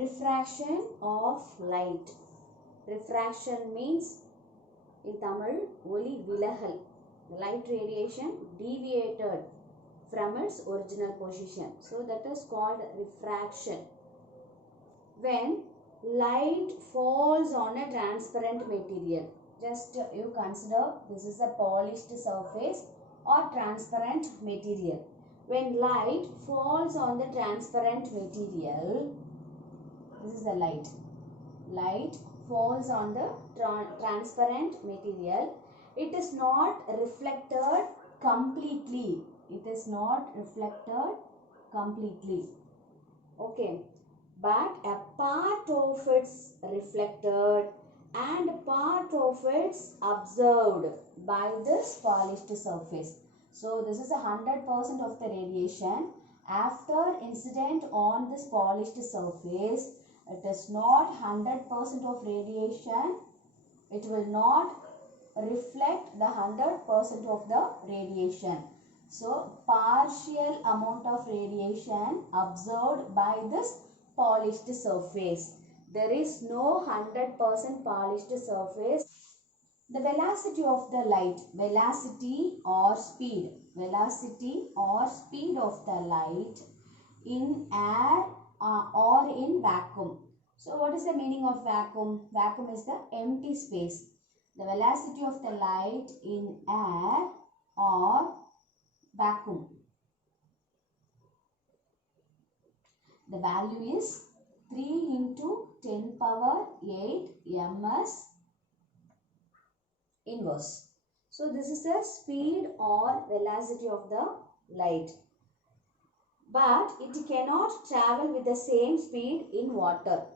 Refraction of light. Refraction means in Tamil ஒளி விலகல். Light radiation deviated from its original position. So that is called refraction. When light falls on a transparent material, just you consider this is a polished surface or transparent material. When light falls on the transparent material, this is the light. Light falls on the transparent material. It is not reflected completely. It is not reflected completely. Okay. But a part of it's reflected and part of it's observed by this polished surface. So this is 100% of the radiation after incident on this polished surface. It is not 100% of radiation. It will not reflect the 100% of the radiation. So partial amount of radiation observed by this polished surface. There is no 100% polished surface. The velocity of the light, velocity or speed of the light in air or in vacuum. So what is the meaning of vacuum? Vacuum is the empty space. The velocity of the light in air or vacuum. The value is 3 into 10 power 8 ms inverse. So this is the speed or velocity of the light. But it cannot travel with the same speed in water.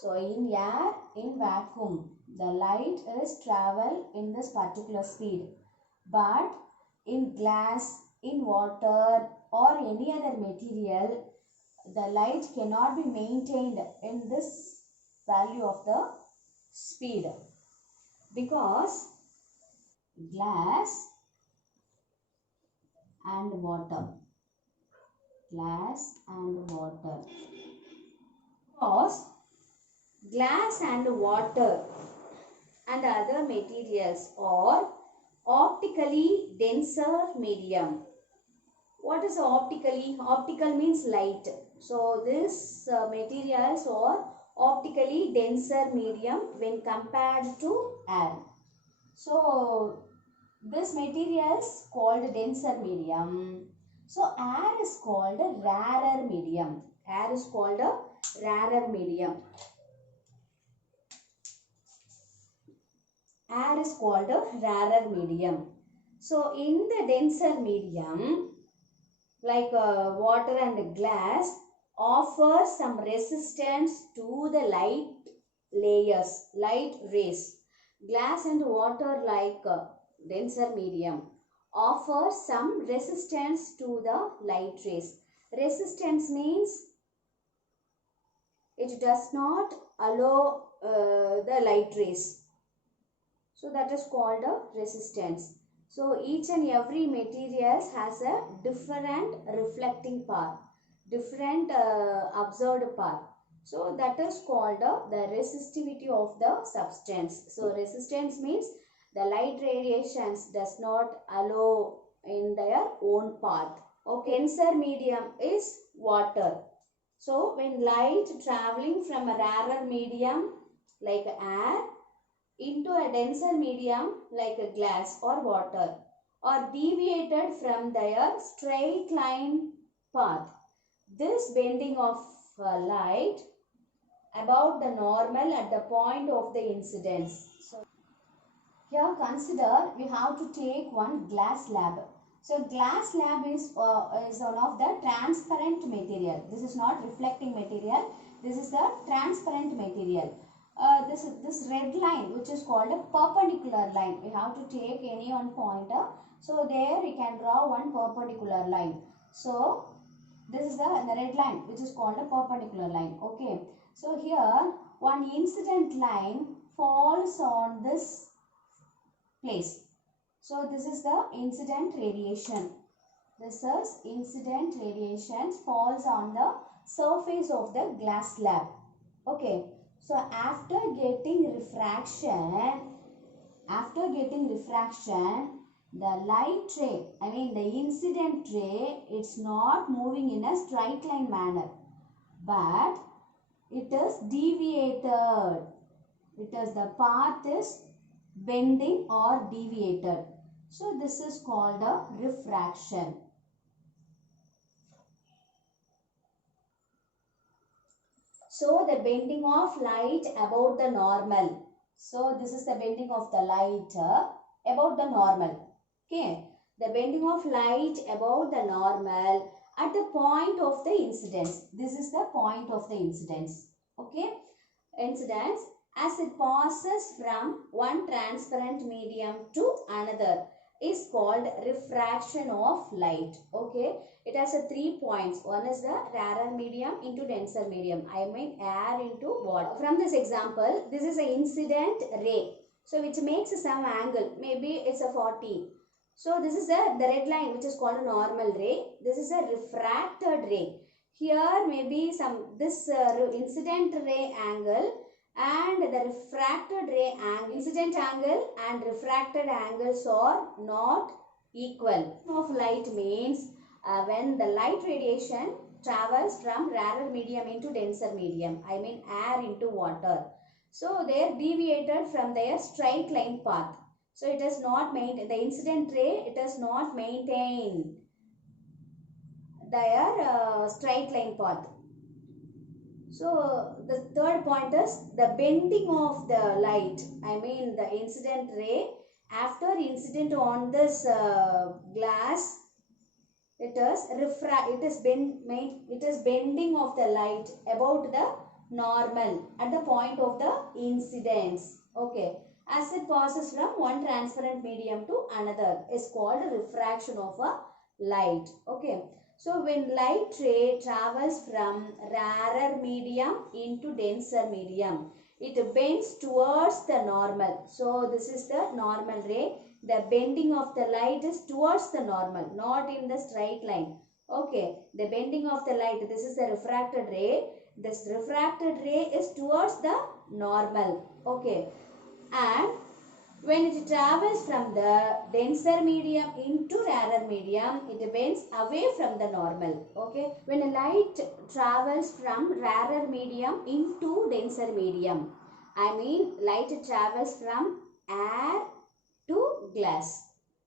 So in air, in vacuum, the light is travel in this particular speed. But in glass, in water or any other material, the light cannot be maintained in this value of the speed, because glass and water, because glass and water and other materials are optically denser medium. What is optically? Optical means light. So these materials are optically denser medium when compared to air. So this material is called denser medium. So air is called a rarer medium. Air is called a rarer medium. Air is called a rarer medium. So in the denser medium, like water and glass, offer some resistance to the light layers, light rays. Glass and water, like denser medium, offer some resistance to the light rays. Resistance means it does not allow the light rays. So that is called a resistance. So each and every material has a different reflecting part, different observed part. So that is called the resistivity of the substance. So resistance means the light radiations does not allow in their own path. Okay, denser medium is water. So when light traveling from a rarer medium like air into a denser medium like a glass or water, or deviated from their straight line path, this bending of light about the normal at the point of the incidence. So here consider we have to take one glass slab. So glass slab is one of the transparent material. This is not reflecting material. This is the transparent material. This red line, which is called a perpendicular line. We have to take any one pointer. So there we can draw one perpendicular line. So this is the red line, which is called a perpendicular line. Okay. So here one incident line falls on this place. So this is the incident radiation. This is incident radiation falls on the surface of the glass slab. Okay, so after getting refraction, the light ray, I mean the incident ray, it's not moving in a straight line manner, but it is deviated. The path is bending or deviated. So this is called a refraction. So the bending of light about the normal. So this is the bending of the light about the normal. Okay. The bending of light about the normal at the point of the incidence. This is the point of the incidence. Okay. Incidence as it passes from one transparent medium to another is called refraction of light. Okay. It has 3 points. One is the rarer medium into denser medium. I mean air into water. From this example, this is an incident ray. So which makes some angle. Maybe it's a 40. So this is the red line which is called a normal ray. This is a refracted ray. Here maybe this incident ray angle and the refracted ray angle. Incident angle and refracted angles are not equal. Of light means when the light radiation travels from rarer medium into denser medium, I mean air into water. So they are deviated from their straight line path. So it is not maintained, the incident ray, it does not maintain their straight line path. So the third point is the bending of the light, I mean the incident ray after incident on this glass, it is bending of the light about the normal at the point of the incidence. Okay, as it passes from one transparent medium to another is called refraction of a light. Okay, so when light ray travels from rarer medium into denser medium, it bends towards the normal. So this is the normal ray. The bending of the light is towards the normal, not in the straight line. Okay, the bending of the light, this is the refracted ray. This refracted ray is towards the normal. Okay, and when it travels from the denser medium into rarer medium, it bends away from the normal. Okay, when a light travels from rarer medium into denser medium, I mean light travels from air to glass.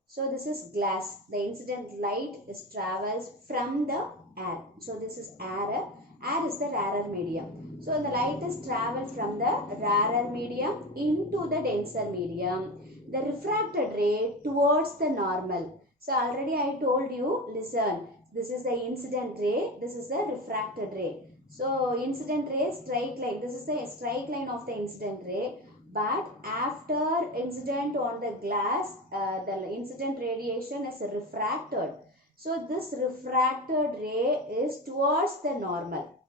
So this is glass. The incident light travels from the air. So this is air. Air is the rarer medium. So the light is travels from the rarer medium into the denser medium. The refracted ray towards the normal. So already I told you, listen, this is the incident ray, this is the refracted ray. So incident ray straight line, this is the straight line of the incident ray. But after incident on the glass, the incident radiation is refracted. So this refracted ray is towards the normal.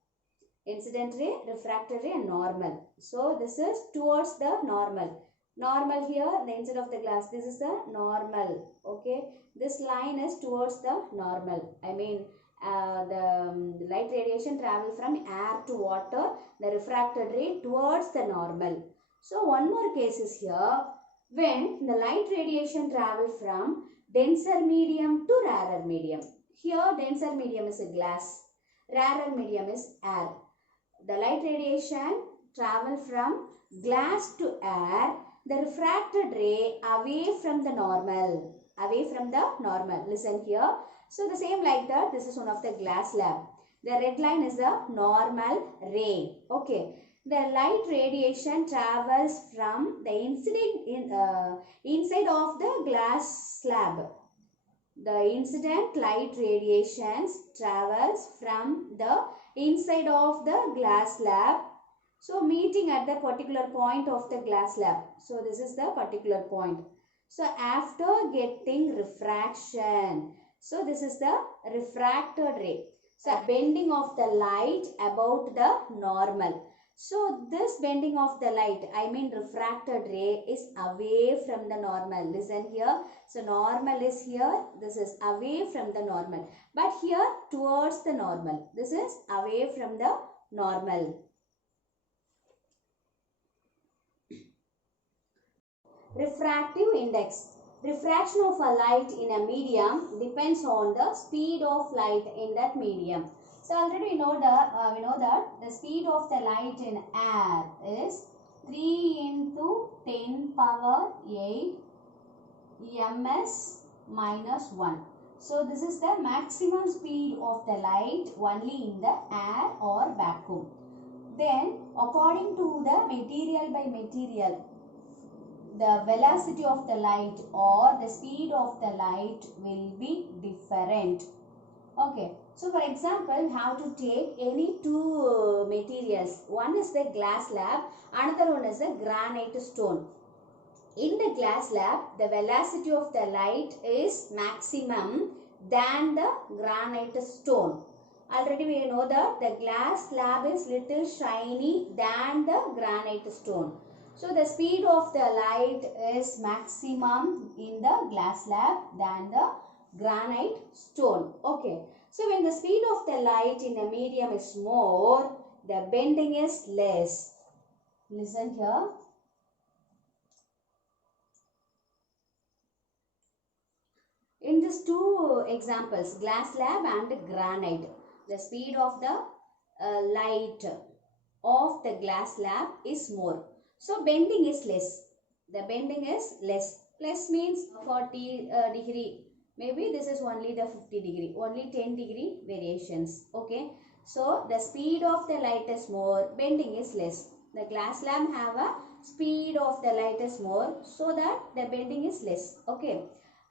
Incident ray, refracted ray and normal. So this is towards the normal. Normal here, the inside of the glass, this is the normal. Okay, this line is towards the normal. I mean the light radiation travel from air to water, the refracted ray towards the normal. So one more case is here, when the light radiation travel from denser medium to rarer medium. Here denser medium is a glass, rarer medium is air. The light radiation travel from glass to air, the refracted ray away from the normal. Listen here. So the same like that, this is one of the glass slab. The red line is the normal ray. Okay. The light radiation travels from the inside of the glass slab. The incident light radiations travels from the inside of the glass slab. So meeting at the particular point of the glass slab. So this is the particular point. So after getting refraction, so this is the refracted ray. So bending of the light about the normal. So this bending of the light, I mean refracted ray, is away from the normal. Listen here. So normal is here. This is away from the normal. But here towards the normal. This is away from the normal. Refractive index. Refraction of a light in a medium depends on the speed of light in that medium. So already we know that the speed of the light in air is 3 into 10 power 8 ms minus 1. So this is the maximum speed of the light only in the air or vacuum. Then according to the material by material, the velocity of the light or the speed of the light will be different. Okay, so for example, we have to take any two materials. One is the glass slab, another one is the granite stone. In the glass slab, the velocity of the light is maximum than the granite stone. Already we know that the glass slab is little shiny than the granite stone. So the speed of the light is maximum in the glass slab than the granite stone. Okay. So when the speed of the light in a medium is more, the bending is less. Listen here. In these two examples, glass slab and granite, the speed of the light of the glass slab is more. So bending is less. The bending is less. Less means 40 degree. Maybe this is only the 50 degree. Only 10 degree variations. Okay. So the speed of the light is more. Bending is less. The glass lamp have a speed of the light is more. So that the bending is less. Okay.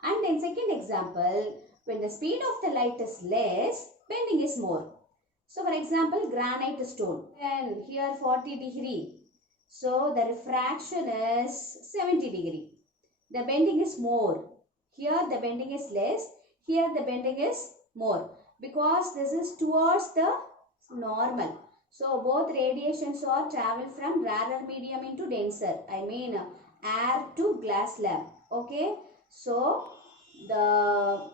And in second example, when the speed of the light is less, bending is more. So for example, granite stone. And here 40 degree. So the refraction is 70 degree. The bending is more. Here the bending is less. Here the bending is more. Because this is towards the normal. So both radiations are travel from rarer medium into denser. I mean air to glass slab. Okay. So the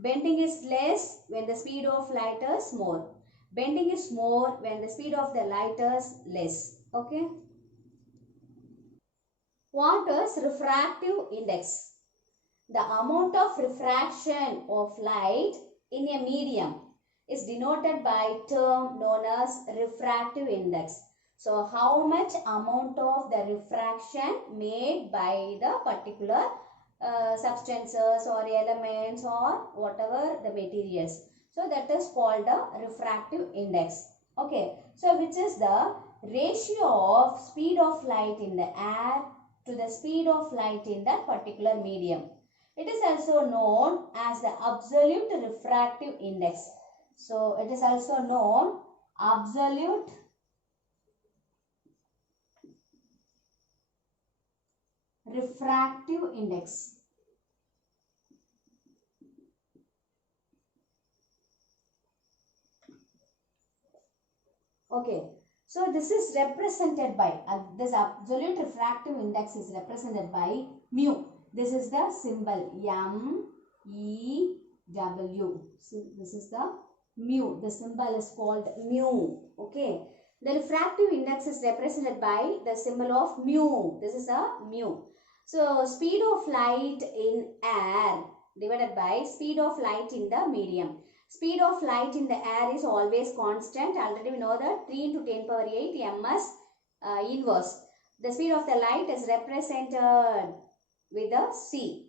bending is less when the speed of light is more. Bending is more when the speed of the light is less. Okay. What is refractive index? The amount of refraction of light in a medium is denoted by term known as refractive index. So how much amount of the refraction made by the particular substances or elements or whatever the materials. So that is called the refractive index. Okay. So which is the ratio of speed of light in the air to the speed of light in that particular medium. It is also known as the absolute refractive index. So it is also known absolute refractive index. Okay. So this is represented by, this absolute refractive index is represented by mu. This is the symbol M-E-W. So this is the mu. The symbol is called mu. Okay. The refractive index is represented by the symbol of mu. This is a mu. So speed of light in air divided by speed of light in the medium. Speed of light in the air is always constant. Already we know that 3 into 10 power 8 ms inverse. The speed of the light is represented with a C.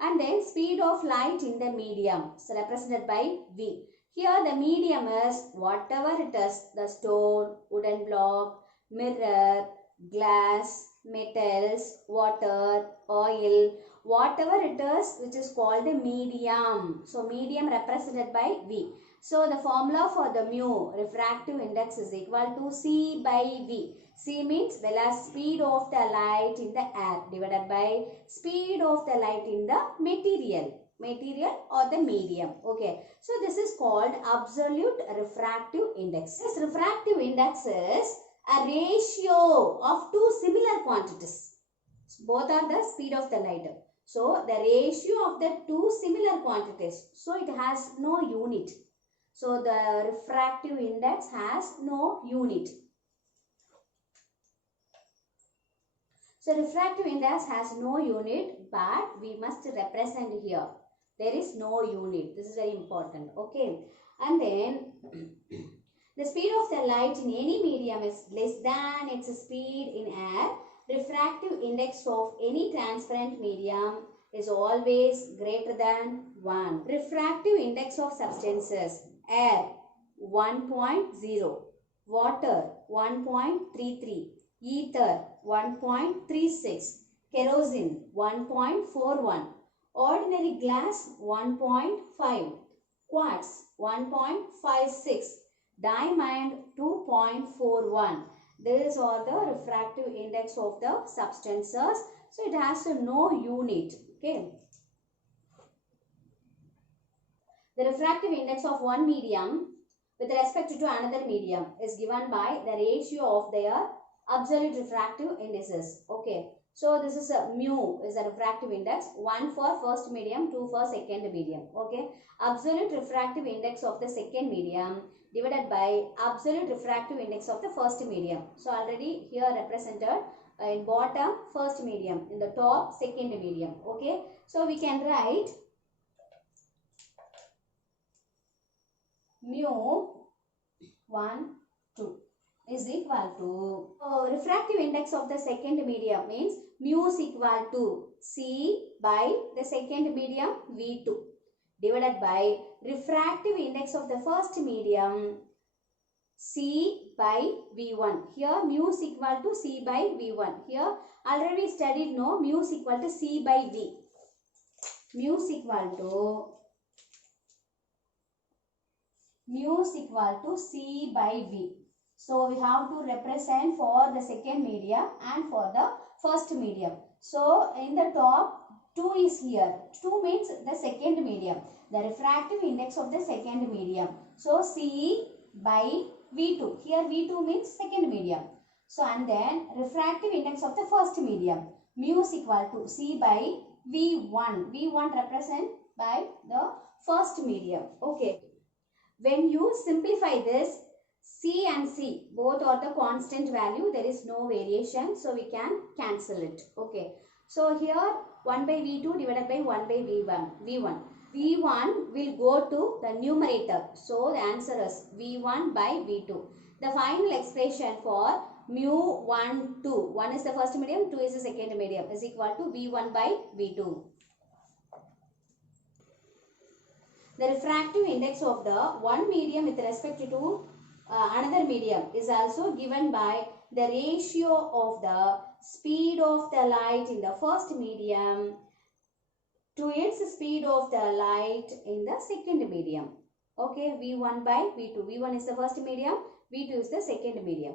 And then speed of light in the medium is represented by V. Here the medium is whatever it is, the stone, wooden block, mirror, glass, metals, water, oil, whatever it is which is called a medium. So medium represented by V. So the formula for the mu refractive index is equal to C by V. C means velocity speed of the light in the air divided by speed of the light in the material or the medium. Okay. So this is called absolute refractive index. This refractive index is a ratio of two similar quantities. Both are the speed of the light. So the ratio of the two similar quantities. So it has no unit. So the refractive index has no unit. So refractive index has no unit, but we must represent here. There is no unit. This is very important. Okay. And then the speed of the light in any medium is less than its speed in air. Refractive index of any transparent medium is always greater than 1. Refractive index of substances: air 1.0, water 1.33, ether 1.36, kerosene 1.41, ordinary glass 1.5, quartz 1.56, diamond 2.41. These are the refractive index of the substances. So it has no unit. Okay. The refractive index of one medium with respect to another medium is given by the ratio of their absolute refractive indices. Okay. So this is a mu is a refractive index, 1 for first medium, 2 for second medium. Okay. Absolute refractive index of the second medium divided by absolute refractive index of the first medium. So already here represented in bottom first medium, in the top second medium. Okay. So we can write mu 1, 2 is equal to refractive index of the second medium means mu is equal to C by the second medium V2 divided by refractive index of the first medium C by V1. Here mu is equal to C by V1. Here already we studied no, mu is equal to C by V. Mu is equal to C by V. So we have to represent for the second medium and for the first medium. So in the top 2 is here. 2 means the second medium. The refractive index of the second medium. So C by V2. Here V2 means second medium. So and then refractive index of the first medium. Mu is equal to C by V1. V1 represent by the first medium. Okay. When you simplify this, C and C both are the constant value. There is no variation. So we can cancel it. Okay. So here 1 by V2 divided by 1 by V1. V1 will go to the numerator. So the answer is V1 by V2. The final expression for mu 1, 2. 1 is the first medium, 2 is the second medium is equal to V1 by V2. The refractive index of the one medium with respect to another medium is also given by the ratio of the speed of the light in the first medium to its speed of the light in the second medium. Okay, V1 by V2. V1 is the first medium, V2 is the second medium.